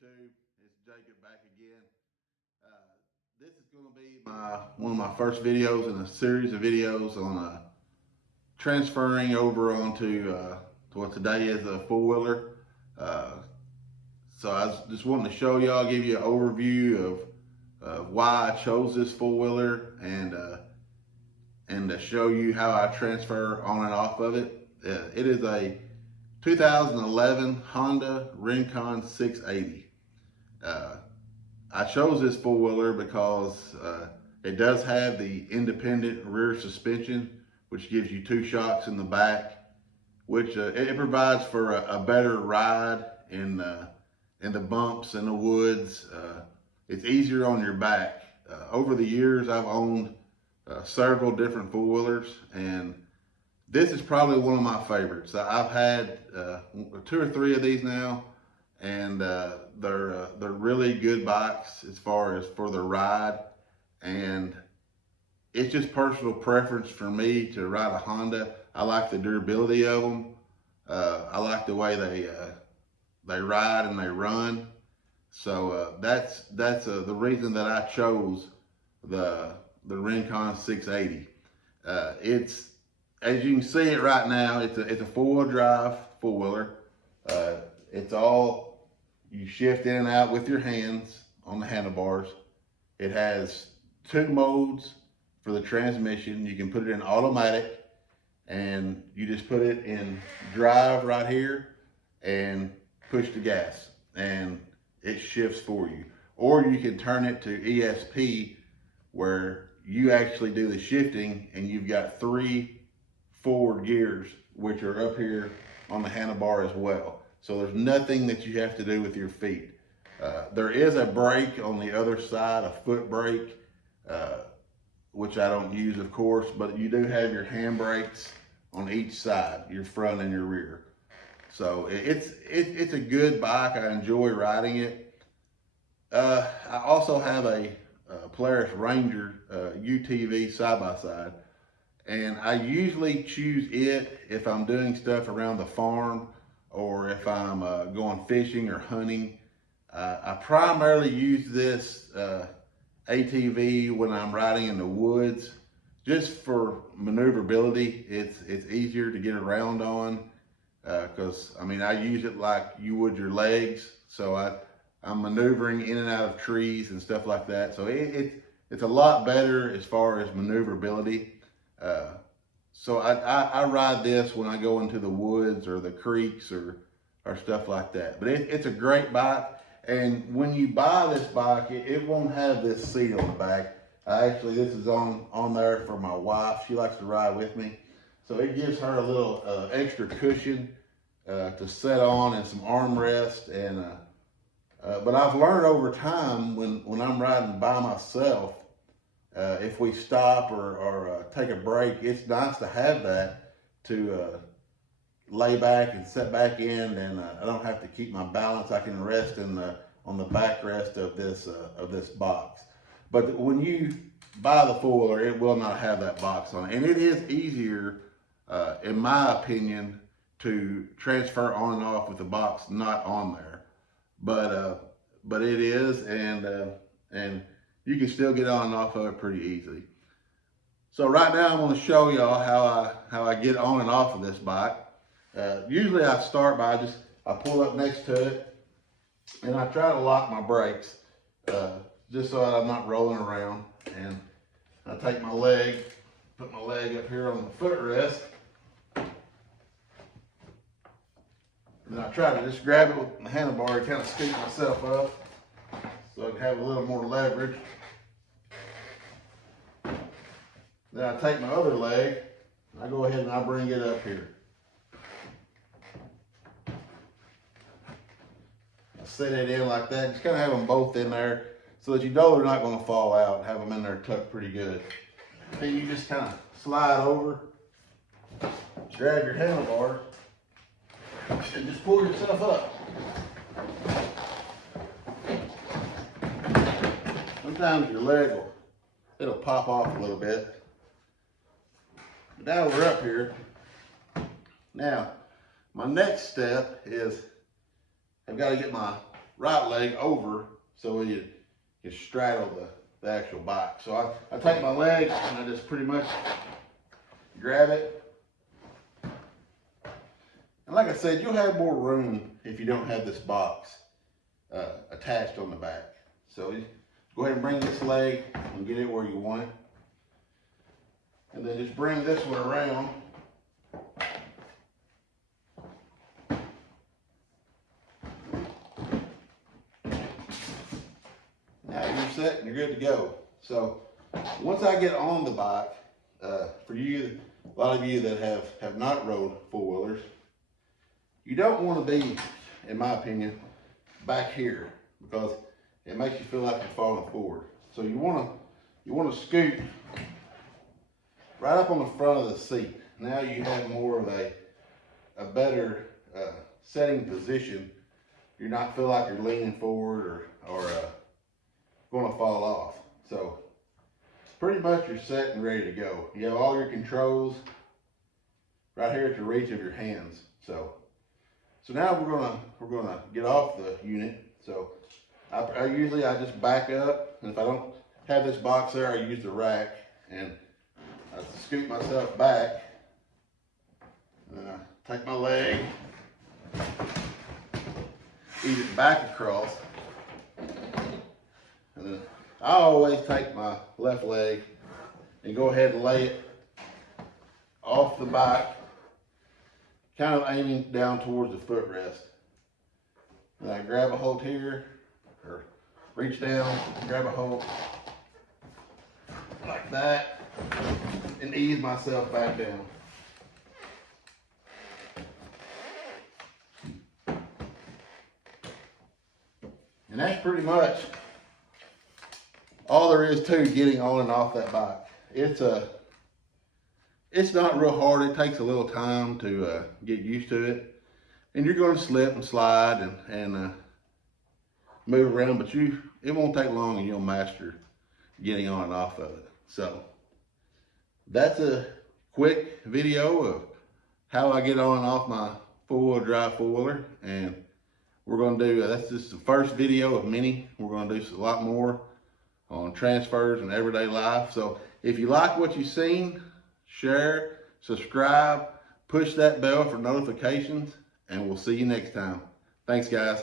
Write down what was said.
YouTube, it's Jacob back again. This is going to be one of my first videos in a series of videos on transferring over onto to what today is a four-wheeler. Uh, so I was just wanting to show y'all, give you an overview of why I chose this four-wheeler and to show you how I transfer on and off of it. It is a 2011 Honda Rincon 680. I chose this four-wheeler because it does have the independent rear suspension, which gives you two shocks in the back, which it provides for a better ride in the bumps in the woods. It's easier on your back. Over the years, I've owned several different four-wheelers, and this is probably one of my favorites. I've had two or three of these now, and they're really good bikes as far as for the ride. And it's just personal preference for me to ride a Honda. I like the durability of them. I like the way they ride and they run. So that's the reason that I chose the Rincon 680. It's, as you can see it right now, it's a four-wheel drive four-wheeler. It's all, you shift in and out with your hands on the handlebars. It has two modes for the transmission. You can put it in automatic, and you just put it in drive right here and push the gas, and it shifts for you. Or you can turn it to ESP, where you actually do the shifting, and you've got three forward gears, which are up here on the handlebar as well. So there's nothing that you have to do with your feet. There is a brake on the other side, a foot brake, which I don't use, of course, but you do have your hand brakes on each side, your front and your rear. So it's a good bike. I enjoy riding it. I also have a Polaris Ranger UTV side-by-side. And I usually choose it if I'm doing stuff around the farm or if I'm going fishing or hunting. I primarily use this ATV when I'm riding in the woods, just for maneuverability. It's easier to get around on because I mean, I use it like you would your legs. So I'm maneuvering in and out of trees and stuff like that. So it's a lot better as far as maneuverability. So I ride this when I go into the woods or the creeks or stuff like that. But it's a great bike. And when you buy this bike, it won't have this seat on the back. Actually, this is on there for my wife. She likes to ride with me. So it gives her a little extra cushion to sit on and some armrest. And but I've learned over time when I'm riding by myself, if we stop or take a break, it's nice to have that to lay back and sit back in, and I don't have to keep my balance. I can rest on the backrest of this box. But when you buy the four-wheeler, it will not have that box on it, and it is easier, in my opinion, to transfer on and off with the box not on there. But it is, and you can still get on and off of it pretty easily. So right now I'm going to show y'all how I get on and off of this bike. Usually I start by I pull up next to it and I try to lock my brakes just so that I'm not rolling around. And I take my leg, put my leg up here on the footrest, and I try to just grab it with my handlebar and kind of scoop myself up so I can have a little more leverage. Then I take my other leg, I go ahead and I bring it up here. I set it in like that, just kind of have them both in there so that you know they're not going to fall out. Have them in there tucked pretty good. Then you just kind of slide over, grab your handlebar, and just pull yourself up. Sometimes your leg it'll pop off a little bit. Now we're up here. Now, my next step is I've got to get my right leg over so you straddle the actual bike. So I take my leg and I just pretty much grab it. And like I said, you'll have more room if you don't have this box attached on the back. So you go ahead and bring this leg and get it where you want it. And then just bring this one around. Now you're set and you're good to go. So once I get on the bike, for you, a lot of you that have not rode four-wheelers, you don't want to be, in my opinion, back here because it makes you feel like you're falling forward. So you want to scoot right up on the front of the seat. Now you have more of a better setting position. You're not feel like you're leaning forward or going to fall off. So pretty much you're set and ready to go. You have all your controls right here at the reach of your hands. So now we're gonna get off the unit. So I usually just back up, and if I don't have this box there, I use the rack and I scoot myself back, and then I take my leg, eat it back across, and then I always take my left leg and go ahead and lay it off the bike, kind of aiming down towards the footrest. And I grab a hold here, or reach down, grab a hold like that, and ease myself back down. And that's pretty much all there is to getting on and off that bike. It's not real hard. It takes a little time to get used to it. And you're going to slip and slide and move around, but it won't take long and you'll master getting on and off of it. So that's a quick video of how I get on and off my four-wheel drive four-wheeler. And we're going to do, that's just the first video of many. We're going to do a lot more on transfers and everyday life. So if you like what you've seen, share, subscribe, push that bell for notifications, and we'll see you next time. Thanks, guys.